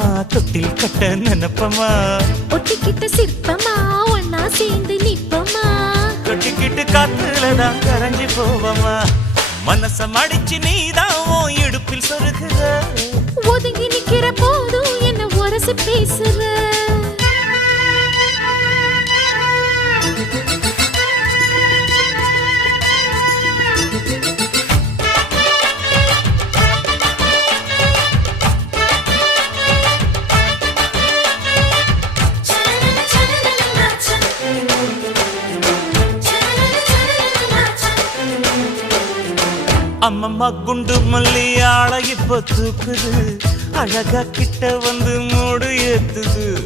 தொட்டில் கட்ட நினைப்பமா ஒட்டிக்கிட்ட சிற்பமா ஒன்னா சேர்ந்து நிப்பமா தொட்டிக்கிட்டு காத்துலதான் கரைஞ்சி போவமா மனச மடிச்சு நீதான் உன் இடுப்பில் சொருகுற ஒதுங்கி நிக்கிற போதும் என்ன உரசி பேசுற அம்மம்மா குண்டு மல்லி ஆள இப்ப தூக்குது அழகா கிட்ட வந்து மூடு ஏத்துது